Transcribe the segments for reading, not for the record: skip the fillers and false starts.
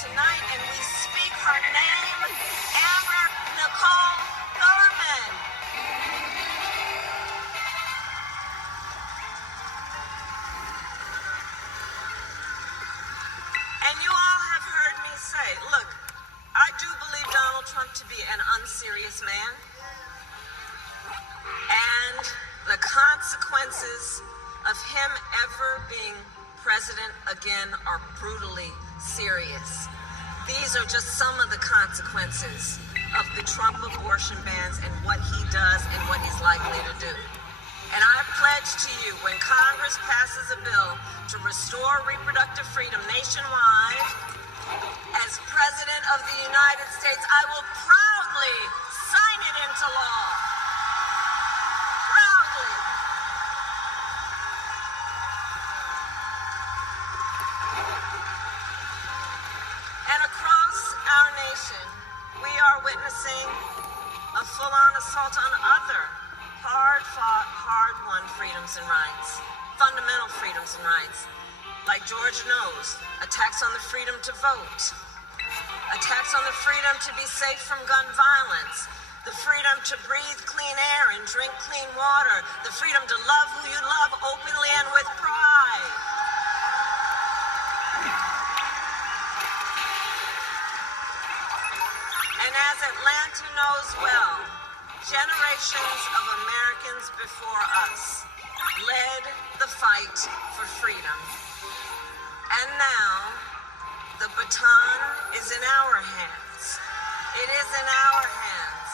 tonight, and we speak her name, Amber Nicole Thurman. And you all have heard me say, look, I do believe Donald Trump to be an unserious man. And the consequences of him ever being president again are brutally serious. These are just some of the consequences of the Trump abortion bans and what he does and what he's likely to do. And I pledge to you, when Congress passes a bill to restore reproductive freedom nationwide, as President of the United States, I will proudly sign it into law. Proudly. And across our nation, we are witnessing a full-on assault on other hard-fought, hard-won freedoms and rights, fundamental freedoms and rights, like George knows, attacks on the freedom to vote, attacks on the freedom to be safe from gun violence, the freedom to breathe clean air and drink clean water, the freedom to love who you love openly and with pride. And as Atlanta knows well, generations of Americans before us led the fight for freedom. And now, the baton is in our hands. It is in our hands.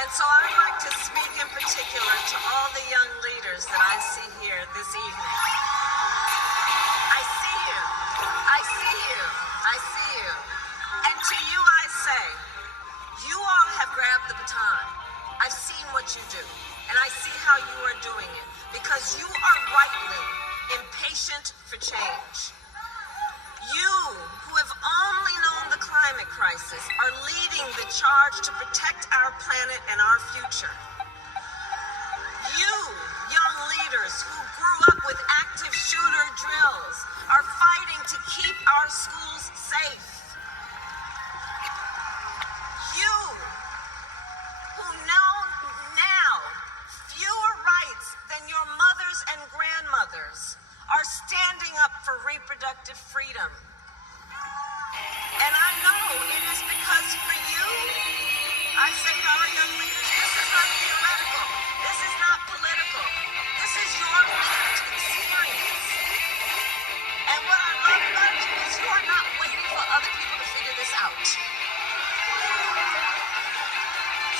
And so I'd like to speak in particular to all the young leaders that I see here this evening. I see you. I see you. I see you. And to you I say, you all have grabbed the baton. I've seen what you do, and I see how you are doing it, because you are rightly impatient for change. You, who have only known the climate crisis, are leading the charge to protect our planet and our future. You, young leaders who grew up with active shooter drills, are fighting to keep our schools safe. You, who know now fewer rights than your mothers and grandmothers, are standing up for reproductive freedom. And I know it is because for you, I say to our young leaders, this is not theoretical. This is not political. This is your lived experience. And what I love about you is you are not waiting for other people to figure this out.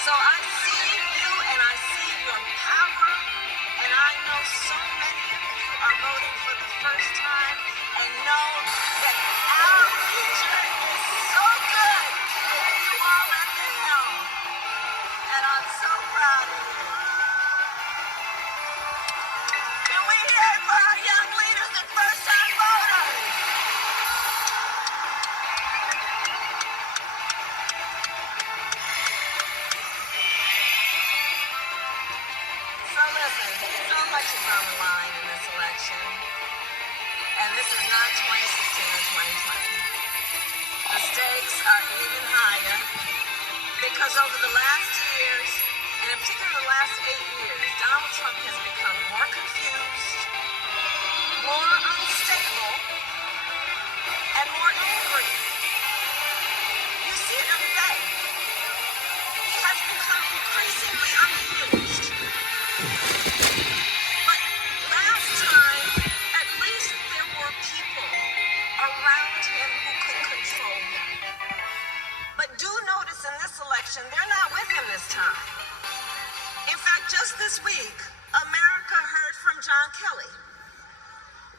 So I see you and I see your power, and I know so many of you are voting for the first time and know that our future is so good with you all at the helm. And I'm so proud of you. Can we hear it for our young leaders and first-time voters? So listen, so much is on the line in this election. And this is not 2016 or 2020. The stakes are even higher because over the last years, and in particular the last 8 years, Donald Trump has become more confused, more unstable, and more angry. You see it every day. He has become increasingly unhinged. But last time, at least there were people around him who could control him. But do notice in this election, they're not with him this time. In fact, just this week, America heard from John Kelly,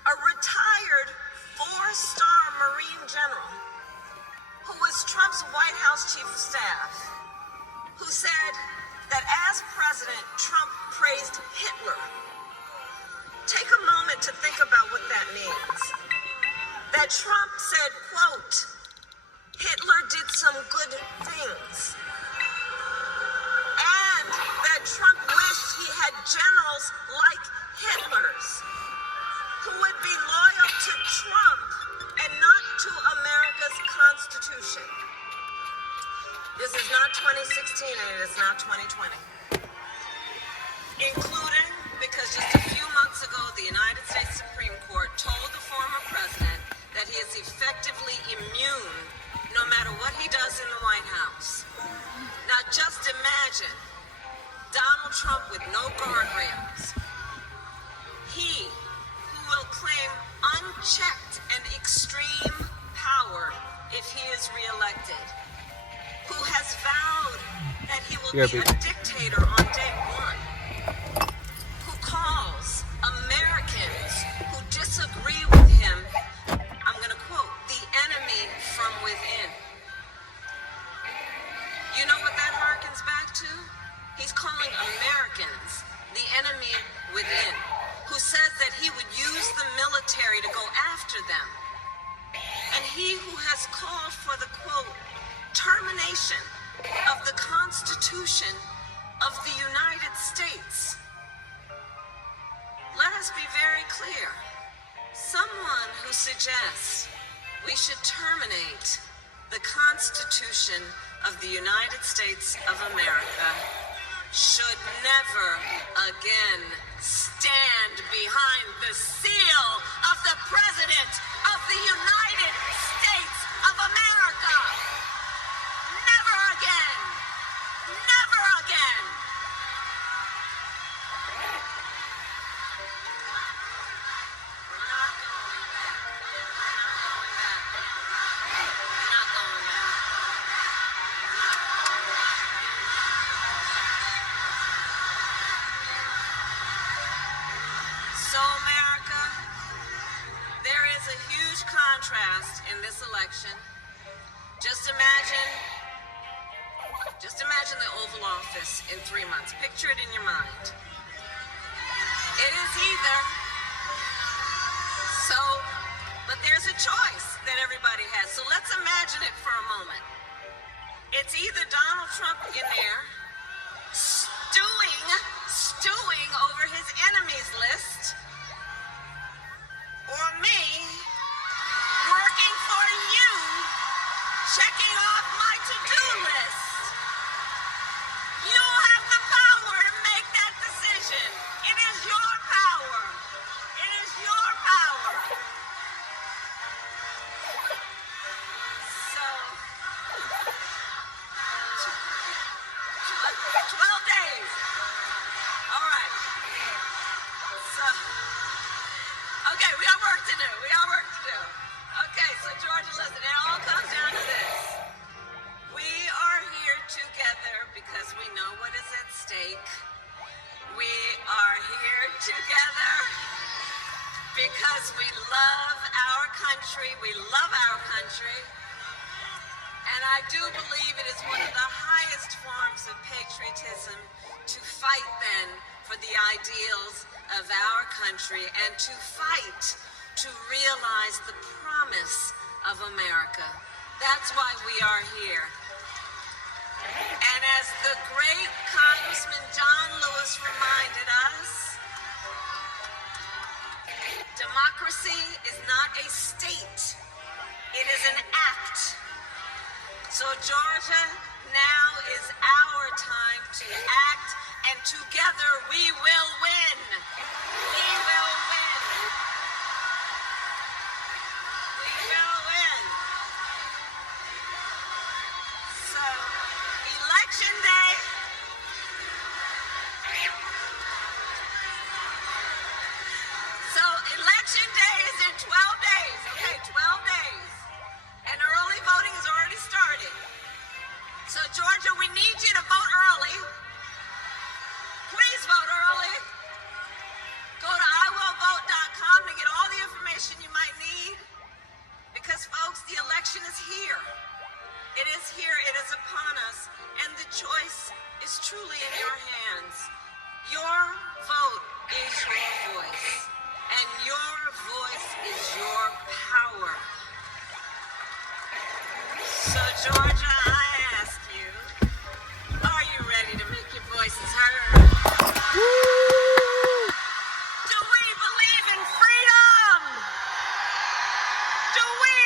a retired 4-star Marine general who was Trump's White House chief of staff, who said that as president, Trump praised Hitler. Take a moment to think about what that means. That Trump said, quote, Hitler did some good things. And that Trump wished he had generals like Hitler's, who would be loyal to Trump and not to America's Constitution. This is not 2016 and it is not 2020. Including because just a few months ago, the United States Supreme Court told the former president that he is effectively immune no matter what he does in the White House. Now just imagine Donald Trump with no guardrails. He who will claim unchecked and extreme power if he is reelected, who has vowed that he will be a dictator on day one, who calls Americans who disagree with him, I'm going to quote, the enemy from within. You know what that harkens back to? He's calling Americans the enemy within, who says that he would use the military to go after them. And he who has called for the, quote, termination of the Constitution of the United States. Let us be very clear. Someone who suggests we should terminate the Constitution of the United States of America should never again stand behind the seal of the President of the United States of America. Never again. Never again. We're not going back. We're not going back. So, America, there is a huge contrast in this election. Just imagine the Oval Office in 3 months. Picture it in your mind. It is either so, but there's a choice that everybody has. So let's imagine it for a moment. It's either Donald Trump in there stewing over his enemies list, or me working for you, checking off my to-do list. You have the power to make that decision. It is your power. It is your power. So, 12 days. All right. So, okay, we got work to do. Okay, so Georgia, listen, it all comes down to this. We are here together because we know what is at stake. We are here together because we love our country. We love our country. And I do believe it is one of the highest forms of patriotism to fight then for the ideals of our country and to fight to realize the promise of America. That's why we are here. And as the great Congressman John Lewis reminded us, democracy is not a state, it is an act. So Georgia, now is our time to act, and together we will win. We will win. We will win. So, Election Day. So, Election Day is in 12 days. Okay, 12 days. And early voting has already started. So, Georgia, we need you to vote early. Please vote early. Go to iwillvote.com to get all the information you might need. Because, folks, the election is here. It is here. It is upon us. And the choice is truly in your hands. Your vote is your voice. And your voice is your power. So, Georgia, I ask you, are you ready to make your voices heard? Do we believe in freedom? Do we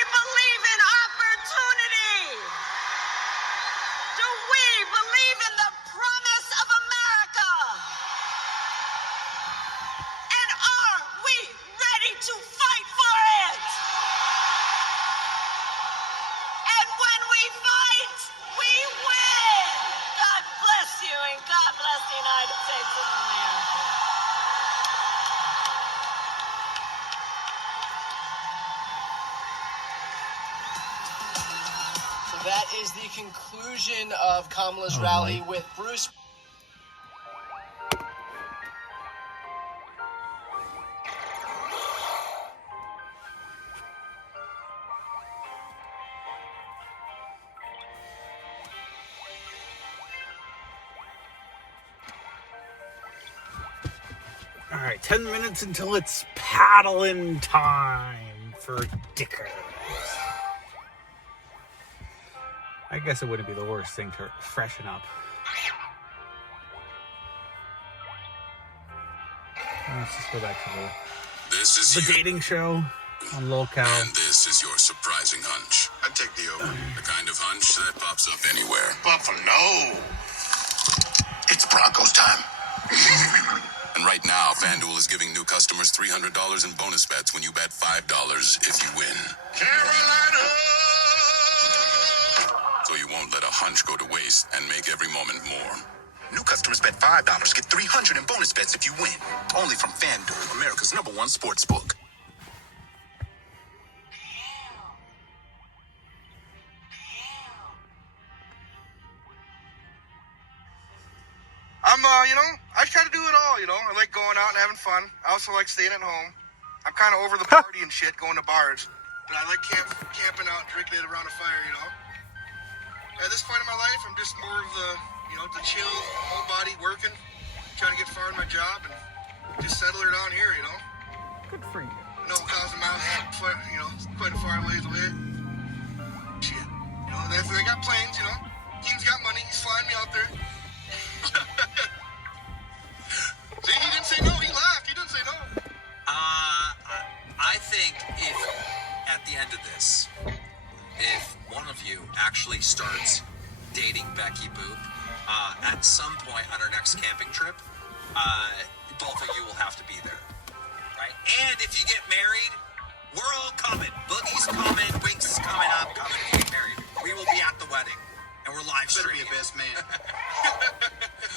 to fight for it! And when we fight, we win! God bless you, and God bless the United States of America. So that is the conclusion of Kamala's rally with Bruce. All right, 10 minutes until it's paddling time for Dickers. I guess it wouldn't be the worst thing to freshen up. Let's just go back to the dating show on Lolcow. And this is your surprising hunch. I'd take the over. The kind of hunch that pops up anywhere. Buffalo. It's Broncos time. And right now, FanDuel is giving new customers $300 in bonus bets when you bet $5 if you win. Carolina! So you won't let a hunch go to waste and make every moment more. New customers bet $5, get $300 in bonus bets if you win. Only from FanDuel, America's #1 sports book. I try to do it all, I like going out and having fun. I also like staying at home. I'm kind of over the party and shit, going to bars. But I like camping out and drinking it around a fire, At this point in my life, I'm just more of the chill, whole body working, trying to get far in my job and just settle her down here, Good for you. No causing mountains, quite a far ways away. Shit. They got planes, Keem's got money, he's flying me out there. See, he didn't say no, he laughed, he didn't say no. I think if, at the end of this, if one of you actually starts dating Becky Boop, at some point on our next camping trip, both of you will have to be there, right? And if you get married, we're all coming. Boogie's coming, Winks is coming up, coming if you get married. We will be at the wedding, and we're live streaming. Better be a best man.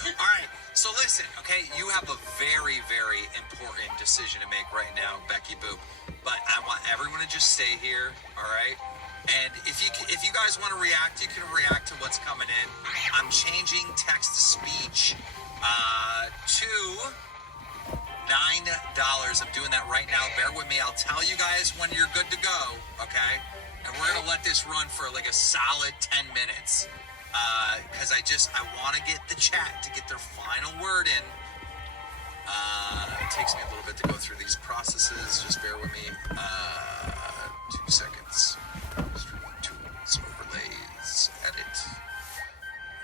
All right, so listen, okay, you have a very, very important decision to make right now, Becky Boop. But I want everyone to just stay here, all right? And if you guys want to react, you can react to what's coming in. I'm changing text to speech to $9. I'm doing that right now. Bear with me. I'll tell you guys when you're good to go, okay? And we're going to let this run for like a solid 10 minutes. Because I want to get the chat to get their final word in. It takes me a little bit to go through these processes. Just bear with me. 2 seconds. Streaming tools, overlays, edit.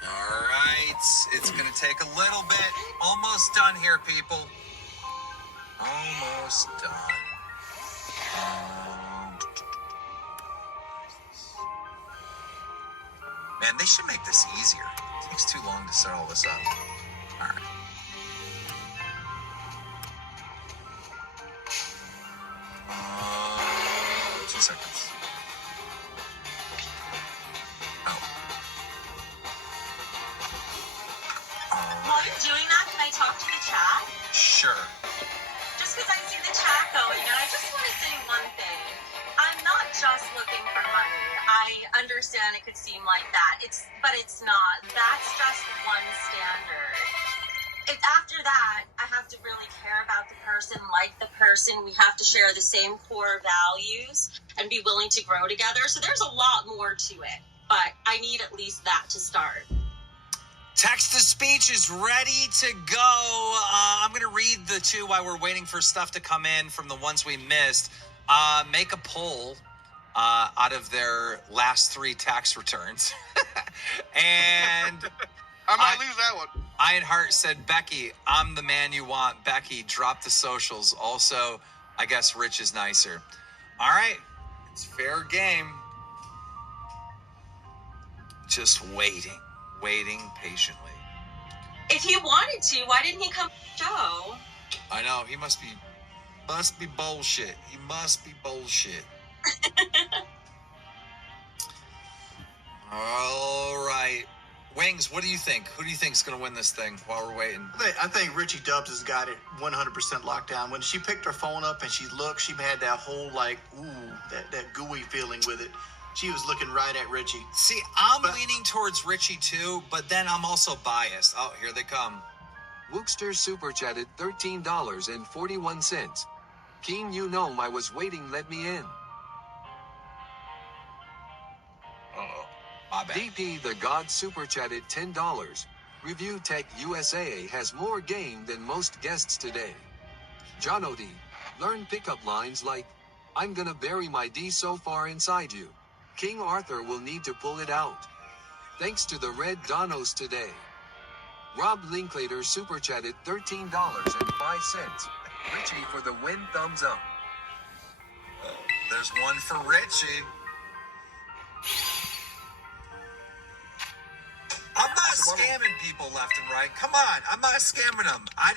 All right. It's going to take a little bit. Almost done here, people. Almost done. Man, they should make this easier. It takes too long to set all this up. All right. Uh, 2 seconds. Oh. While you're doing that, can I talk to the chat? Sure. Just because I see the chat going, and I just want to say one thing. I'm not just looking for money. I understand it could seem like that. But it's not. That's just one standard. After that, I have to really care about the person, like the person. We have to share the same core values and be willing to grow together. So there's a lot more to it. But I need at least that to start. Text to speech is ready to go. I'm going to read the two while we're waiting for stuff to come in from the ones we missed. Make a poll out of their last 3 tax returns. And I might lose that one. Ironheart said, Becky, I'm the man you want. Becky, drop the socials. Also, I guess Rich is nicer. All right. It's fair game. Just waiting patiently. If he wanted to, why didn't he come to the show? I know. He must be must be bullshit. He must be bullshit. All right. Wings, what do you think? Who do you think is going to win this thing while we're waiting? I think Richie Dubs has got it 100% locked down. When she picked her phone up and she looked, she had that whole like, ooh, that gooey feeling with it. She was looking right at Richie. See, I'm leaning towards Richie too, but then I'm also biased. Oh, here they come. Wookster super chatted $13.41. Keem, you know I was waiting, let me in. Oh, my bad. DP the God super chatted $10. Review Tech USA has more game than most guests today. John O.D. Learn pickup lines like, I'm gonna bury my D so far inside you. King Arthur will need to pull it out. Thanks to the Red Donos today. Rob Linklater super chatted $13.05. Richie for the win, thumbs up. There's one for Richie. I'm not scamming people left and right. Come on, I'm not scamming them. I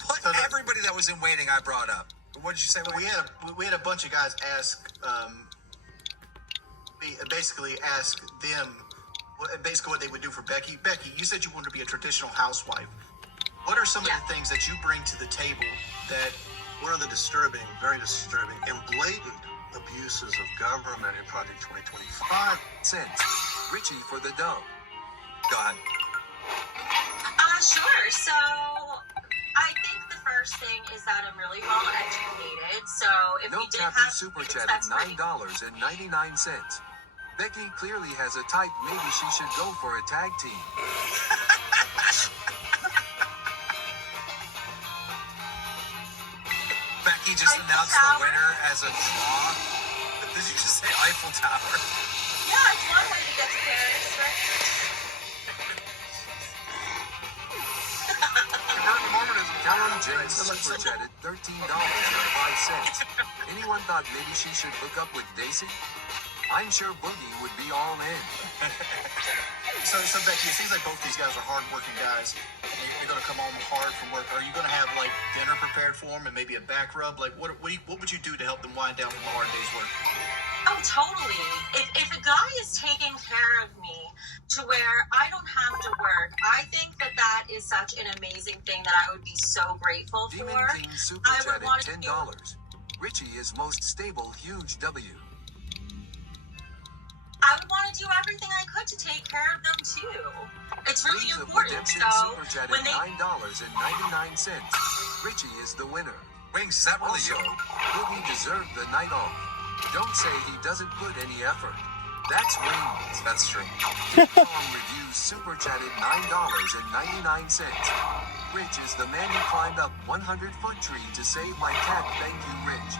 put everybody that was in waiting I brought up. What did you say? We had a bunch of guys ask, basically ask them, basically what they would do for Becky. Becky, you said you wanted to be a traditional housewife. What are some of the things that you bring to the table that? One of the disturbing, very disturbing, and blatant abuses of government in Project 2025. Richie for the dub. Go ahead. Sure. So I think the first thing is that I'm really well educated. So if No we did Capper have super kids, chatted that's great. $9.99. Becky clearly has a type, maybe she should go for a tag team. Becky just announced the winner as a draw. Did you just say Eiffel Tower? Yeah, it's one way to get to Paris, right? Callum James super chatted $13.05. Anyone thought maybe she should hook up with Daisy? I'm sure Boogie would be all in. So Becky, it seems like both these guys are hardworking guys. You're going to come home hard from work. Are you going to have like dinner prepared for them and maybe a back rub? Like what would you do to help them wind down from a hard day's work? Oh, totally. If a guy is taking care of me to where I don't have to work, I think that is such an amazing thing that I would be so grateful for. Demon King super I would want chatted to $10. Richie is most stable, huge W. I would want to do everything I could to take care of them too. It's really Queens of important. Redemption So super chatted when they $9.99. Richie is the winner. Wings, is that really Also, you? Boogie deserved the night off. Don't say he doesn't put any effort. That's Wings. That's true. Song Reviews super chatted $9.99. Rich is the man who climbed up 100-foot tree to save my cat. Thank you, Rich.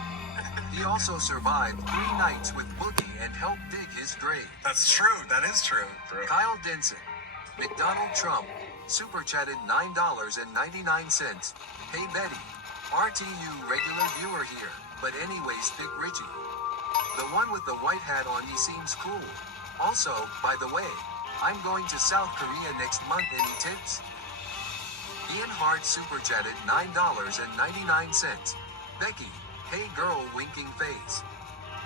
He also survived 3 nights with Boogie and helped dig his grave. That's true. That is true. Kyle Denson. McDonald Trump. Super chatted $9.99. Hey Betty. RTU regular viewer here. But anyways, pick Richie. The one with the white hat on, he seems cool. Also, by the way, I'm going to South Korea next month. Any tips? Ian Hart super chatted $9.99. Becky. Hey girl, winking face.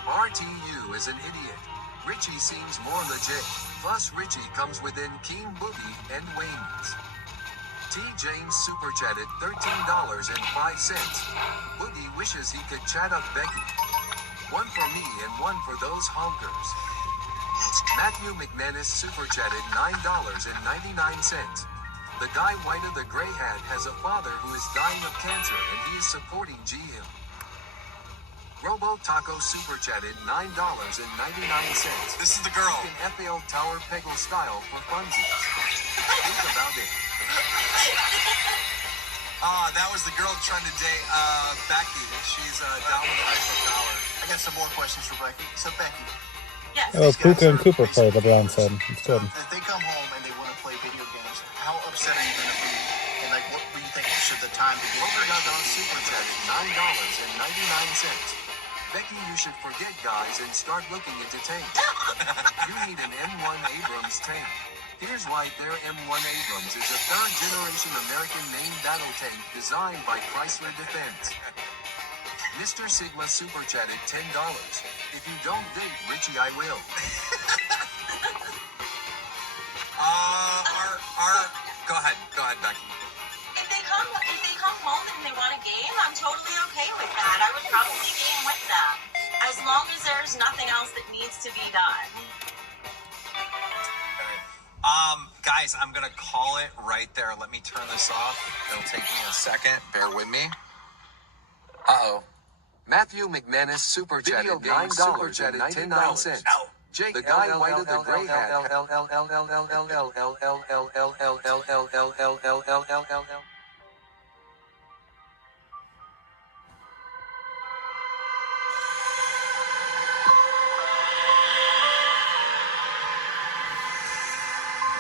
RTU is an idiot. Richie seems more legit. Plus Richie comes within Keem, Boogie, and Wings. T. James super chatted $13.05. Boogie wishes he could chat up Becky. One for me and one for those honkers. Matthew McManus super chatted $9.99. The guy white of the gray hat has a father who is dying of cancer and he is supporting G-Hill. Robo Taco super chatted $9.99. This is the girl. An FAL Tower Peggle style for funsies. Think about it. That was the girl trying to date Becky. She's down with the Eiffel Tower. I got some more questions for Becky. So Becky, yes. Oh, Puka and Cooper play, the Brown said. It's good. if they come home and they want to play video games, how upset are you going to be? And like, what do you think should the time to get Robo super chatted $9.99. Becky, you should forget guys and start looking into tanks. You need an M1 Abrams tank. Here's why their M1 Abrams is a third-generation American main battle tank designed by Chrysler Defense. Mr. Sigma super chatted $10. If you don't date Richie, I will. Go ahead, Becky. If they come home and they want a game, I'm totally okay with that. I would probably game with them, as long as there's nothing else that needs to be done. Guys, I'm gonna call it right there. Let me turn this off. It'll take me a second. Bear with me. Uh-oh. Matthew McManus super chatted $9 super chatted 99 cents. Jake the guy white of the gray hat.